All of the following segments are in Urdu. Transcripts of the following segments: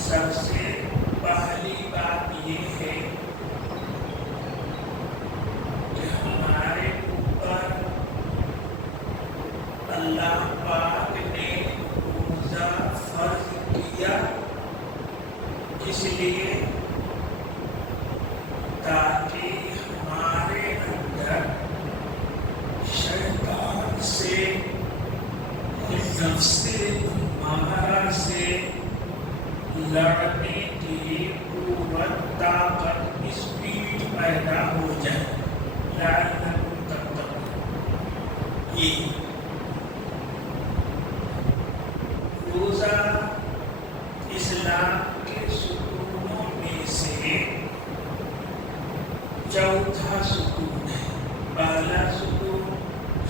سب سے پہلی بات یہ ہے کہ ہمارے اوپر اللہ پاک نے روزہ فرض کیا اس لیے تاکہ ہمارے اندر شیطان سے نفس امارہ سے لڑنے کی قوت طاقت اسپیڈ پیدا ہو جائے لعلکم تتقون۔ یہ روزہ اسلام کے ستونوں میں سے چوتھا ستون ہے۔ پہلا ستون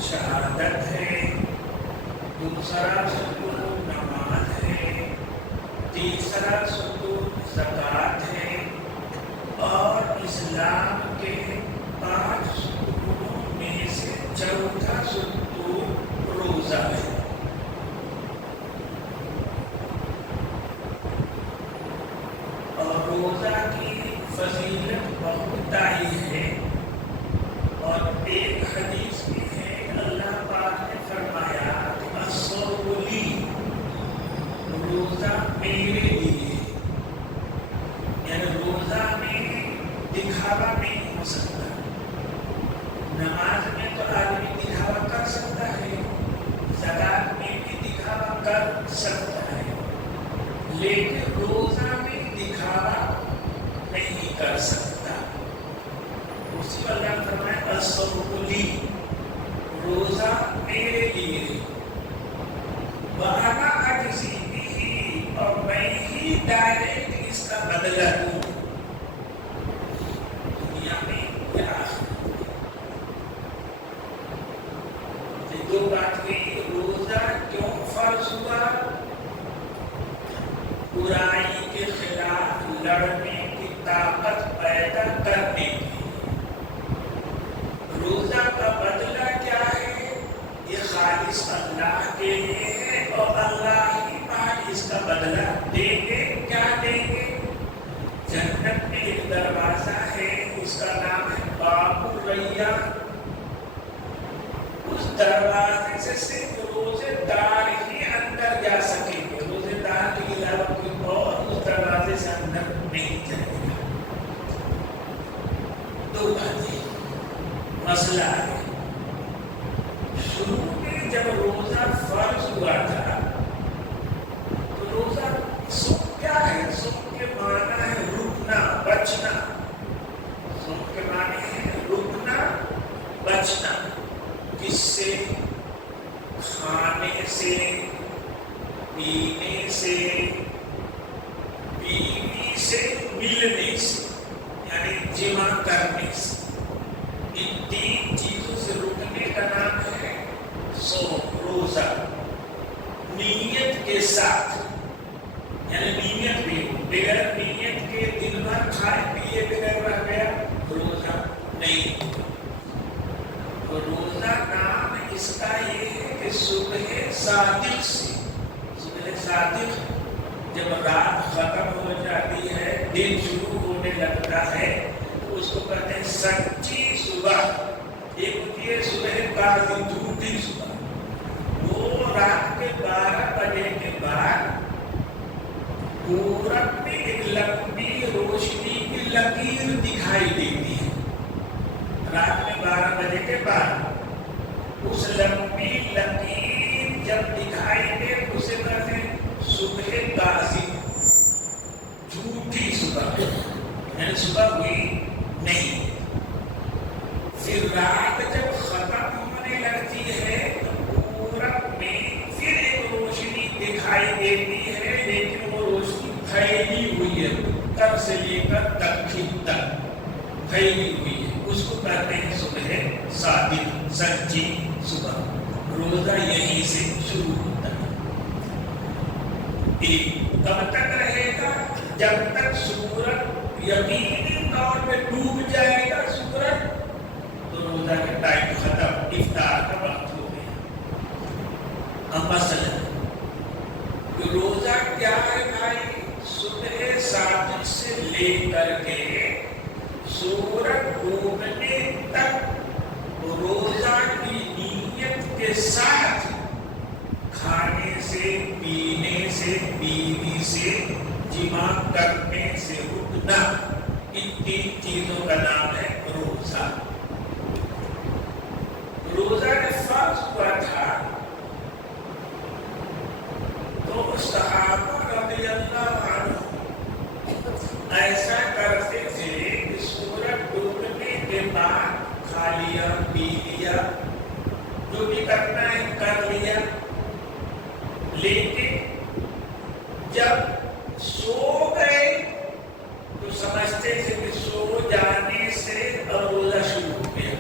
شہادت ہے، دوسرا ستون نماز ہے، تیسرا ستون زکوٰۃ ہے، اور اسلام کے 5 ستونوں میں سے چوتھا ستون روزہ ہے۔ اور روزہ کی فضیلت بہت آئی ہے، اور ایک حدیث میں ہے اللہ پاک نے فرمایا کہ الصوم لی، روزہ میرے لیے، یعنی روزہ میں دکھاوا نہیں ہو سکتا۔ نماز میں تو آدمی دکھاوا کر سکتا ہے، زکوٰۃ میں بھی دکھاوا کر سکتا ہے، لیکن روزہ میں دکھاوا نہیں کر سکتا۔ اسی پر اللہ فرمایا الصوم لی، روزہ میرے لیے، وَأَنَا أَجْزِي بِهِ، اور میں ہی ڈائریکٹ اس کا بدلہ دوں دنیا میں یا آخرت میں۔ یہ دو بات ہوئی۔ روزہ کیوں فرض ہوا؟ برائی کے خلاف لڑنے کی طاقت پیدا کرنے کی۔ روزہ کا بدلہ کیا ہے؟ یہ خالص اللہ کے لیے ہے، اور اللہ ہی پاک اس کا بدلہ دیں گے۔ کیا دیں گے؟ جنت میں ایک دروازہ ہے، اس کا نام ہے باب الریان۔ اس دروازے سے صرف روزے دار ہی اندر جا سکیں گے، روزے دار کے علاوہ کوئی اور اس دروازے سے اندر نہیں جائے گا۔ دو باتیں مسئلہ ہے۔ شروع میں جب روزہ فرض ہوا تھا تو روزہ صوم کیا ہے؟ صوم کے معنی ہے رکنا، بچنا۔ صوم کے معنی ہے رکنا، بچنا۔ کس سے؟ کھانے سے، پینے سے، بیوی سے ملنے سے، یعنی جمع کرنے سے۔ ان 3 چیزوں سے رکنے کا نام ہے صوم، روزہ۔ نیت کے ساتھ، یعنی نیت بھی، بغیر نیت کے دن بھر کھائے پیے بغیر رہ گیا، روزہ نہیں۔ روزہ نام اس کا یہ ہے کہ صبح صادق سے، صبح صادق جب رات ختم ہو جاتی ہے، دن شروع ہونے لگتا ہے، تو اس کو کہتے ہیں سچی صبح۔ ایک ہوتی ہے صبح کاذب، جھوٹی صبح، وہ رات کے 12 بجے کے بعد پورب میں ایک لمبی روشنی کی لکیر دکھائی دیتی ہے۔ رات میں 12 بجے کے بعد اس لمبی لکیر جب دکھائی دے اسے کہتے ہیں صبح کاذب، جھوٹی صبح، یعنی صبح ہوئی نہیں۔ سے لے کر تکفیر تک پھیلی ہوئی ہے، اس کو کہتے ہیں صبح صادق، سچی صبح۔ روزہ یہیں سے شروع ہوتا ہے۔ کب تک رہے گا؟ جب تک سورج یقینی طور پہ ڈوب جائے گا سورج تو روزہ کا ٹائم ختم، افطار کا وقت ہو گیا۔ اب مثلا روزہ کیا ہے بھائی؟ صبح صادق سے لے کر کے سورج ڈوبنے تک روزہ کی نیت کے ساتھ کھانے سے، پینے سے، بیوی سے جمع کرنے سے رکنا، ان 3 چیزوں کا نام ہے روزہ۔ روزہ جب فرض ہوا تھا تو صحابہ رضی اللہ عنہ ایسا کرتے تھے کہ سورج ڈوبنے کے بعد کھا لیا، پی لیا، جو بھی کرنا ہے کر لیا، لیکن جب سو گئے تو سمجھتے تھے کہ سو جانے سے روزہ شروع ہو گیا،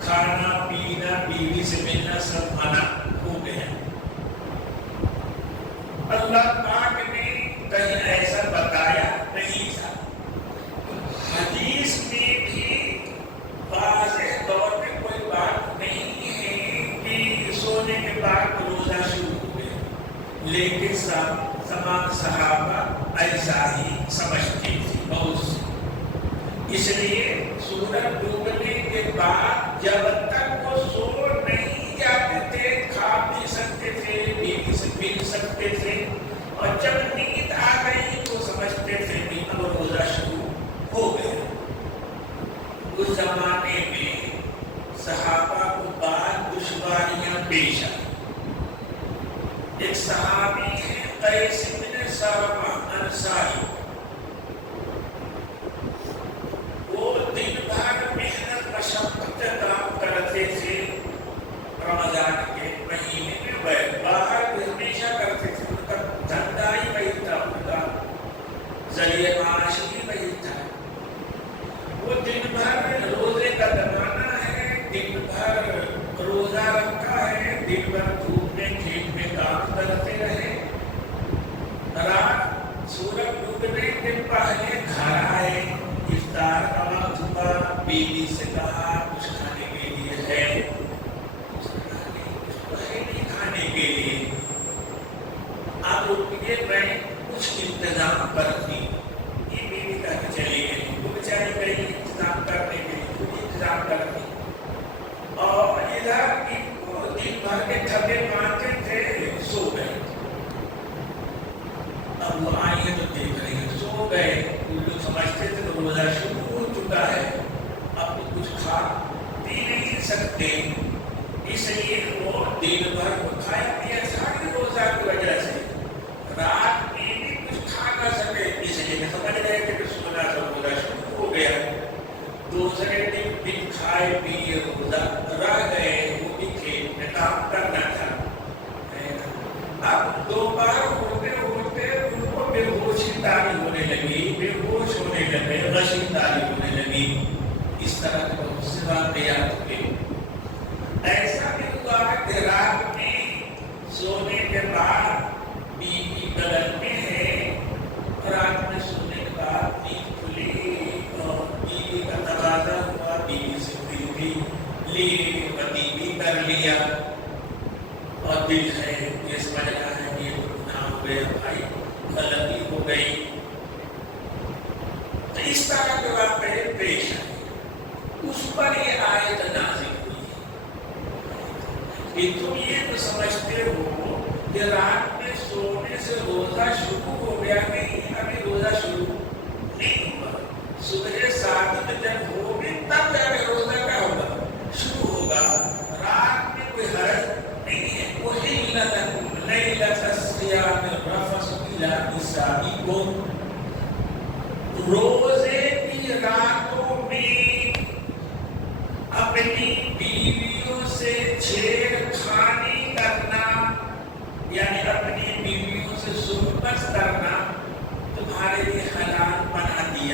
کھانا پینا، بیوی سے ملنا سب منع ہو گیا۔ اللہ پاک نے کہیں ایسا بتایا نہیں تھا، حدیث میں بھی واضح طور پہ کوئی بات نہیں ہے کہ سونے کے بعد روزہ شروع ہو گیا، لیکن تمام صحابہ ایسا ہی سمجھتے تھے بہت سے۔ اس لیے سورج ڈوبنے کے بعد جب تک وہ سو نہیں جاتے تھے کھا پی سکتے تھے، بیوی سے مل سکتے تھے، اور جب نیند آ گئی تو سمجھتے تھے کہ اب روزہ شروع ہو گیا۔ اس زمانے میں صحابہ کو بعض دشواریاں پیش آئی۔ ایک صحابی ہے قیس بن سلمہ انصاری، وہ دن بھر محنت مشقت کام کرتے تھے، رمضان کے مہینے میں باہر بھی ہمیشہ کرتے تھے، ان کا دھندا ہی وہی تھا، ان کا ذریعہ معاش ہی وہی تھا۔ وہ دن بھر روزے کا زمانہ ہے، دن بھر روزہ رکھا ہے، دن بھر دھوپ میں کھیت میں کام کرتے رہے، رات سورج ڈوبنے کے پہلے گھر آئے، افطار کا وقت ہوا، بیوی سے کہا کچھ کھانے کے لیے ہے، کھانے کے لیے آپ رکیے، میں کچھ انتظام کرتی۔ یہ بیوی کا چلی گئی، وہ بیچاری گئی انتظام کرنے کے لیے، وہ انتظام کرتی، اور ادھر ان کو دن بھر کے تھکے مارتے تھے، سو گئے۔ اب وہ آئی ہے تو دیکھ رہی ہے، سو گئے، لوگ سمجھتے تھے تو روزہ شروع ہو چکا ہے، اب تو کچھ کھا پی نہیں سکتے، اس لیے وہ دن بھر کھایا پیا ساری روزہ کی وجہ سے، رات میں بھی کچھ کھا نہ سکے، اس لیے سمجھ گئے تھے کہ سونا تو روزہ شروع ہو گیا۔ دوسرے دن کھائے پیے روزہ رہ گئے، وہ بھی کھیت میں کام کرنا تھا۔ اب دوپہر ہوتے ہوتے ان کو بے ہوشی طاری ہونے لگی، بے ہوش ہونے لگے، غشی طاری ہونے لگی، اس طرح کے بہت سے واقعات ہوئے۔ ایسا بھی ہوا کہ رات میں سونے کے بعد بیوی بغل میں ہے، رات میں سونے کے بعد نیند کھلی اور بیوی کا تقاضا ہوا، بیوی سے بیوی لی، پتی بھی کر لیا، اور دل ہے یہ سمجھ رہا ہے کہ یہ گناہ ہو گیا بھائی، غلطی ہو گئی، تو اس طرح کے واقعے پیش آئے۔ اس پر یہ آیت نازل ہوئی کہ تم یہ تو سمجھتے ہو کہ رات میں سونے سے روزہ شروع ہو گیا، نہیں، ابھی روزہ شروع نہیں ہوا، صبح صادق جب ہوگی تب جا کے روزہ کیا ہوگا، شروع ہوگا، رات میں کوئی حرج نہیں ہے۔ أحل لكم ليلة الصيام الرفث إلى نسائكم، روزے کی راتوں میں اپنی بیویوں سے چھیڑ خانی کرنا، یعنی اپنی بیویوں سے صحبت کرنا تمہارے لیے حلال بنا دیا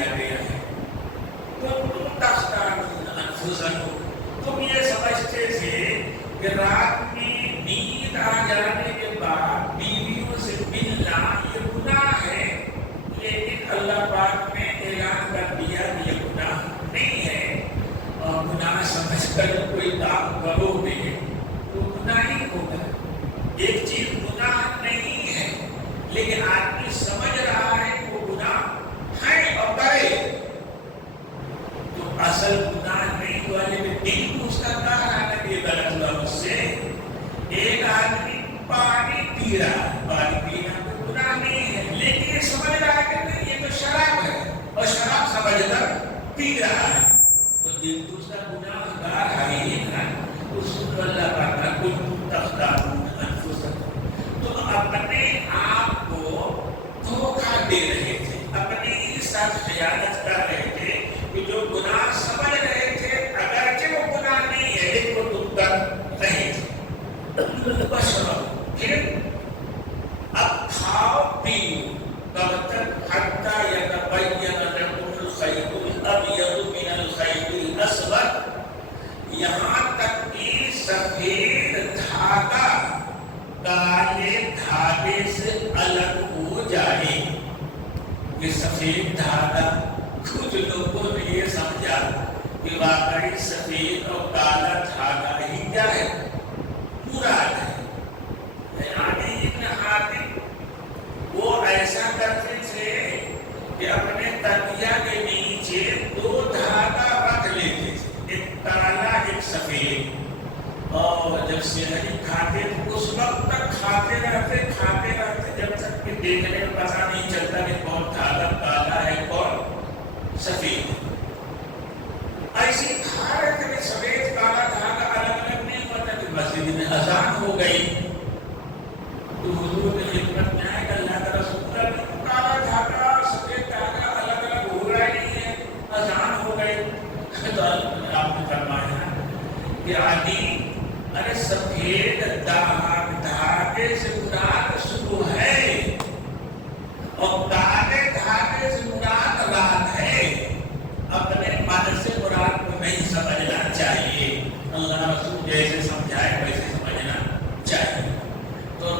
کا جب کوئی کام کرو گے تو گناہ ہی ہوگا. ایک چیز گناہ نہیں ہے لیکن آدمی سمجھ رہا ہے وہ گناہ ہے اور کرے تو اصل گناہ نہیں ہوا لیکن دل کو اس کا کہہ رہا ہے کہ یہ غلط ہوا مجھ سے. ایک آدمی پانی پی رہا ہے, پانی پینا تو گناہ نہیں ہے لیکن یہ سمجھ رہا ہے کہ نہیں یہ تو شراب ہے اور شراب سمجھ کر پی رہا ہے تو دل تو اس کا گناہ گار ہے ہی نا. اس کو اللہ پاک کا کل تختارون انفسکم, تو اپنے آپ کو دھوکہ دے رہے تھے, اپنے ہی ساتھ خیانت کر رہے تھے کہ جو گناہ سمجھ رہے تھے اگرچہ وہ گناہ نہیں ہے لیکن وہ تم کر رہے تھے. پھر اب کھاؤ پیو کب تک حتی یتبین لکم الخیط الابیض من الخیط الاسود, یہاں تک کہ سفید دھاگا کالے دھاگے سے الگ ہو جائے. یہ سفید دھاگا کچھ لوگوں نے یہ سمجھا کہ واقعی سفید اور کالا دھاگا ہی کیا ہے مراد ہے. عدی ابن حاتم وہ ایسا کرتے تھے کہ اپنے تکیہ کے نیچے دو دھاگا رکھ لیتے تھے, ایک کالا ایک سفید, اور جب سحری کھاتے تو اس وقت تک کھاتے رہتے جب تک کہ دیکھنے میں پتہ نہیں چلتا کہ کون دھاگا کالا ہے کون سفید. ایسی کھا رہے تھے کہ سفید کالا دھاگا الگ الگ نہیں ہوتا کہ مسجد میں اذان ہو گئی تو حضور کی خدمت میں آئے کہ اللہ کا رسول اللہ کالا دھاگا سفید دھاگا الگ الگ ہو رہا نہیں ہے, اذان ہو گئی. تو آپ نے فرمایا کہ عدی ارے سفید دھاگے سے مراد صبح ہے اور کالے دھاگے سے مراد رات ہے. اپنے من سے مراد کو نہیں سمجھنا چاہیے, اللہ رسول جیسے سمجھائے ویسے سمجھنا چاہیے. تو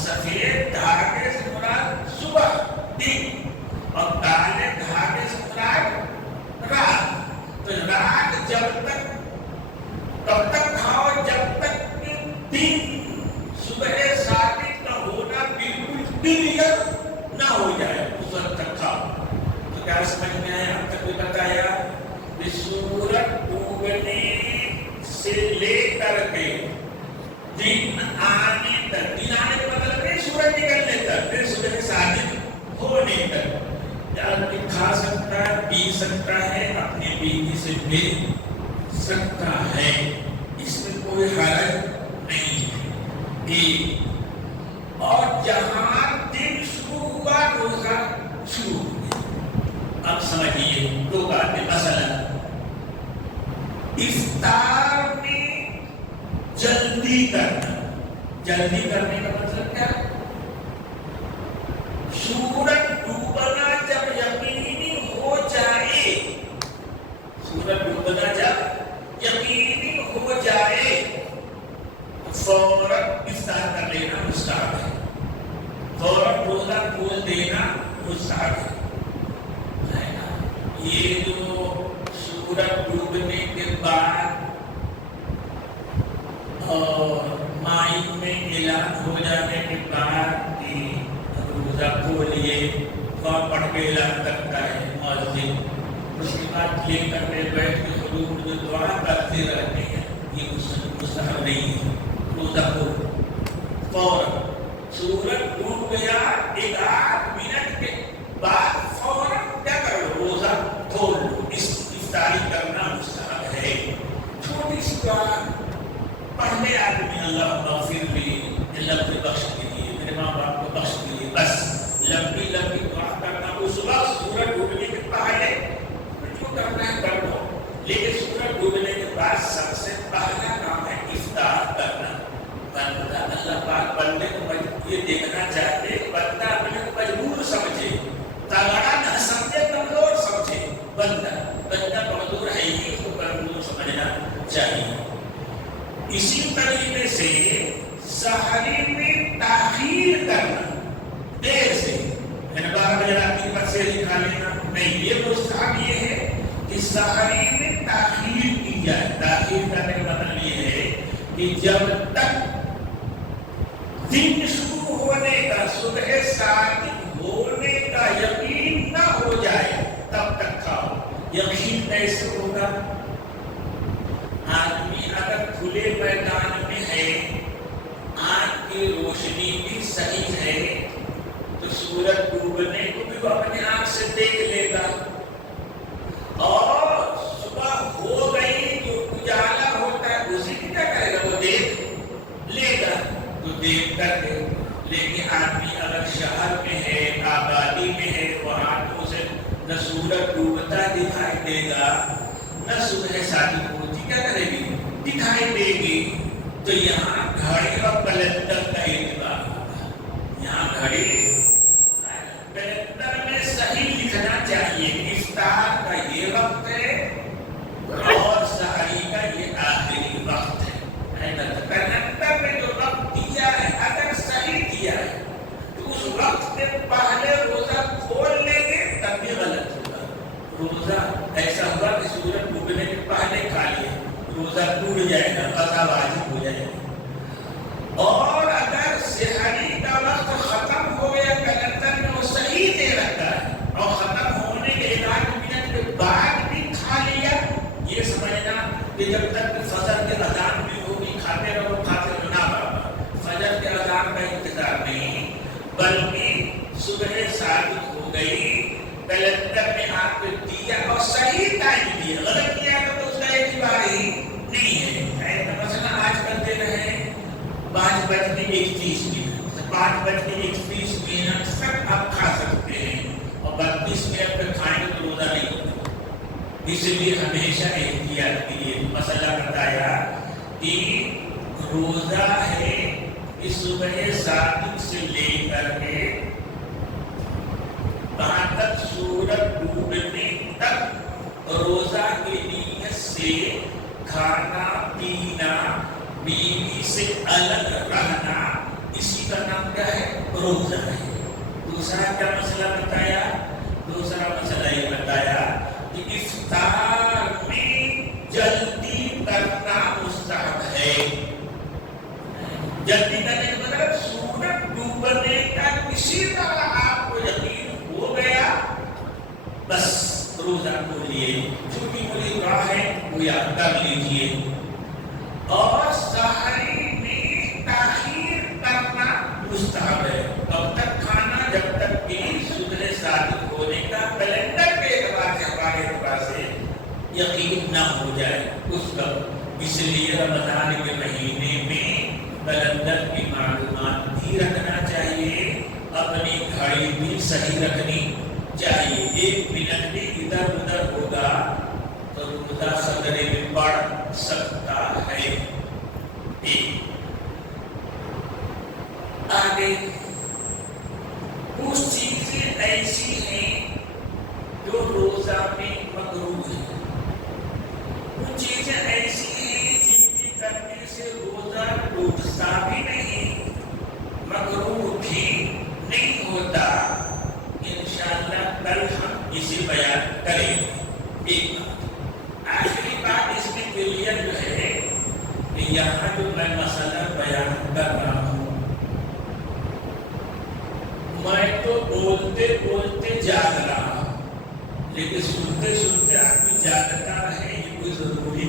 سفید دھاگے سے مراد صبح دن اور کالے دھاگے سے مراد رات. تو رات جب تک کب تک کھاؤ جب تک کہ دن صبح صادق کا ہونا بالکل کلیئر نہ ہو جائے اس وقت تک کھاؤ. تو کیا سمجھ میں آیا؟ اب تک بھی بتایا کہ سورج ڈوبنے سے لے کر کے دن آنے تک, دن آنے کا مطلب نہیں سورج نکلنے تک, پھر صبح صادق ہونے تک آدمی کھا سکتا ہے, پی سکتا ہے, اپنی بیوی سے مل سکتا ہے, اس میں کوئی حرج نہیں ہے. اور جہاں دن شروع ہوا روزہ شروع ہو گیا. اب سمجھیے دو باتیں. مثلا افطار میں جلدی کرنا, جلدی کرنے کا مطلب کیا؟ سورج ڈوبنا جب یقینی ہو جائے, سورج ڈوبنا جب یقینی ہو جائے فوراً افطار کر لینا مستحب ہے, فوراً روزہ کھول دینا مستحب ہے. یہ جو سورج ڈوبنے کے بعد اور مائن میں اعلان ہو جانے کے بعد روزہ کھولیے اور پڑھ کے اعلان کرتا ہے مؤذن, اس کے بعد لے کر کے بیٹھ کے حضور جو دعا کرتے رہتے ہیں یہ مستحب نہیں ہے. روزہ کھولو فوراً, سورج ڈوب گیا ایک آدھ منٹ کے بعد فوراً کیا کرو روزہ کھول لو. افطاری کرنا مستحب ہے. چھوٹی سی دعا پڑھنے آدمی اللہ مغفر لی, اللہ کو بخش دیجیے, میرے ماں باپ کو بخش دیجیے, بس لمبی لمبی دعا کرنا اس وقت سورج ڈوبنے کے پہلے جو کرنا ہے کر لو, لیکن سورج ڈوبنے کے بعد سب سے پہلا کام ہے افطار کرنا. بندہ اللہ پاک بندے کو یہ دیکھنا چاہتے بندہ اپنے کو مجبور سمجھے, تگڑا نہ سمجھے, کمزور سمجھے. بندہ کمزور ہے ہی, اس کو کمزور سمجھنا چاہیے. اسی طریقے سے سحری میں تاخیر کرنا, دیر سے 12 بجے رات کی سے ہی کھا لینا نہیں. یہ مستحب یہ ہے کہ سحری میں تاخیر کی جائے. تاخیر کا کہ جب تک دن شروع ہونے کا، صبح صادق ہونے کا یقین نہ ہو جائے تب تک کھاؤ۔ یقین کیسے ہوگا؟ آدمی اگر کھلے میدان میں ہے، آنکھ کی روشنی بھی صحیح ہے، تو سورج ڈوبنے کو بھی وہ اپنے آنکھ سے دیکھ لے گا، اور صبح ہو گئی جو اجالا ہوتا ہے اسی کی کیا کرے گا؟ وہ دیکھ لے گا، تو دیکھ کر کے۔ لیکن آدمی اگر شہر میں ہے، آبادی میں ہے، وہاں تو اسے نہ سورج ڈوبتا دکھائی دے گا، نہ صبح صادق ہوتی کیا کرے گی؟ دکھائی دے گی۔ تو یہاں گھڑی اور کیلنڈر کا اعتبار ہوگا۔ یہاں گھڑی کیلنڈر میں صحیح لکھنا چاہیے، افطار کا یہ وقت ہے اور سحری کا یہ آخری وقت ہے۔ کیلنڈر میں جو وقت دیا ہے اگر صحیح دیا ہے تو اس وقت سے پہلے روزہ کھول لیں گے تب بھی غلط ہوگا۔ روزہ ایسا ہوا کہ سورج ڈوبنے کے پہلے کھا لیا، روزہ ٹوٹ جائے گا، قضا واجب ہو جائے گا۔ اور اگر سحری کا وقت ختم ہو گیا کیلنڈر میں وہ صحیح دے رکھا ہے اور ختم ہونے کے 1 منٹ کے بعد بھی کھا لیا، یہ سمجھنا کہ جب تک فجر کی اذان بھی ہوگی کھاتے رہو کھاتے رہو، نہ بابا، فجر کے اذان کا انتظار نہیں، بلکہ صبح صادق ہو گئی، کیلنڈر میں آپ نے دیا اور صحیح ٹائم دیا، غلط کیا تو اس کا اعتبار ہی نہیں ہے۔ مثلا آج کرتے رہے 5:31 تک آپ کھا سکتے ہیں، اور 32 منٹ پہ کھائیں تو روزہ نہیں ہوگا۔ اس لیے ہمیشہ احتیاط کیجیے۔ مسئلہ بتایا کہ روزہ ہے کہ صبح صادق سے لے کر کے کہاں تک سورج ڈوبنے تک روزہ کی نیت سے کھانا پینا، بیوی سے الگ رہنا، اسی کا نام کیا ہے؟ روزہ ہے۔ دوسرا کیا مسئلہ بتایا؟ دوسرا مسئلہ یہ بتایا کہ افطار میں جلدی کرنا مستحب ہے۔ جلدی کرنے کے مطلب سورج ڈوبنے کا کسی طرح آپ کو یقین ہو گیا، بس روزہ کھولیے، چھوٹی موٹی راہ ہے وہ یاد کر لیجیے۔ اور سحری میں تاخیر کرنا مستحب ہے، اب تک کھانا جب تک کہ صبح صادق ہونے کا کیلنڈر کے اعتبار سے، ہمارے اعتبار سے یقین نہ ہو جائے اس کا۔ اس لیے رمضان کے مہینے میں کیلنڈر کی معلومات بھی رکھنا چاہیے، اپنی گھڑی بھی صحیح رکھنی چاہیے۔ 1 منٹ بھی ادھر ادھر ہوگا تو روزہ خطرے میں پڑ سکتا ہے۔ آگے کچھ چیزیں ایسی ہیں جو روزہ میں مکروہ ہیں، کچھ چیزیں ایسی ہیں جن کے کرنے سے روزہ ٹوٹتا بھی نہیں، مکروہ بھی نہیں ہوتا۔ انشاءاللہ کل ہم اسے بیان کریں گے۔ ایک بات، آخری بات اس میں کلیئر جو ہے کہ یہاں جو میں مسئلہ بیان کر رہا ہوں، میں تو بولتے بولتے جاگ رہا ہوں، لیکن سنتے سنتے آدمی جاگتا رہے یہ کوئی ضروری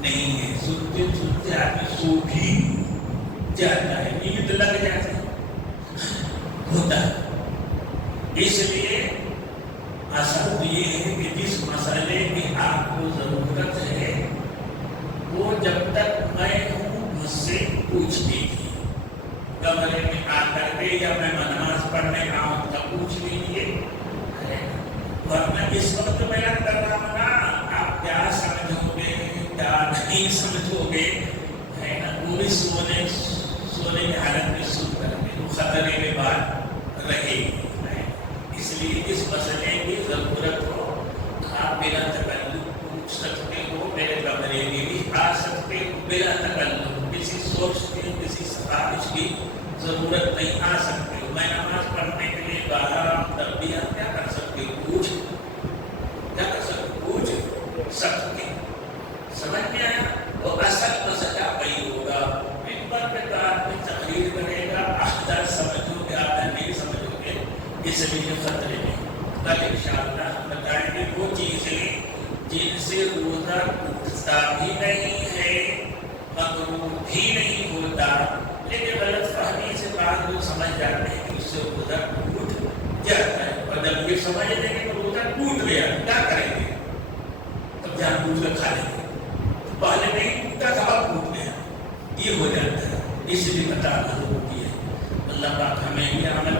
نہیں ہے۔ سنتے سنتے آدمی سو بھی جاتا ہے، نیند لگ جاتی ہوتا ہے۔ اس لیے اصل یہ ہے کہ جس مسئلے کی آپ کو ضرورت ہے وہ جب تک میں ہوں مجھ سے پوچھ لیجیے، کمرے میں آ کر کے یا میں نماز پڑھنے آؤں تب پوچھ لیجیے، ورنہ اس وقت بیان کر رہا ہوں نا، آپ کیا سمجھو گے کیا نہیں سمجھو گے، پوری سونے کی حالت میں سن کر کے خطرے میں بات رہے گی۔ اس لیے اس مسئلے کی ضرورت ہو آپ بلا تکلف پوچھ سکتے ہو، میرے کمرے میں بھی آ سکتے ہو بلا تکلف، کسی سوچ کی کسی سفارش کی ضرورت نہیں، آ سکتے ہو۔ میں نماز پڑھنے کے لیے باہر تب بھی آپ کیا کر سکتے ہو؟ پوچھ کیا کر سکتے؟ پوچھ سکتے۔ سمجھ میں آیا؟ وہ اصل مسئلہ وہی ہوگا جاتے ہیں کہ اس سے روزہ ٹوٹ جاتا ہے، اور جب یہ سمجھ لیں گے کہ روزہ ٹوٹ گیا کیا کریں گے؟ تب جان بوجھ کر کھا لیں گے، پہلے نہیں ٹوٹا تھا اب ٹوٹ گیا، یہ ہو جاتا ہے، اس لیے بتا لوگوں کی ہے۔ اللہ پاک ہمیں یہ عمل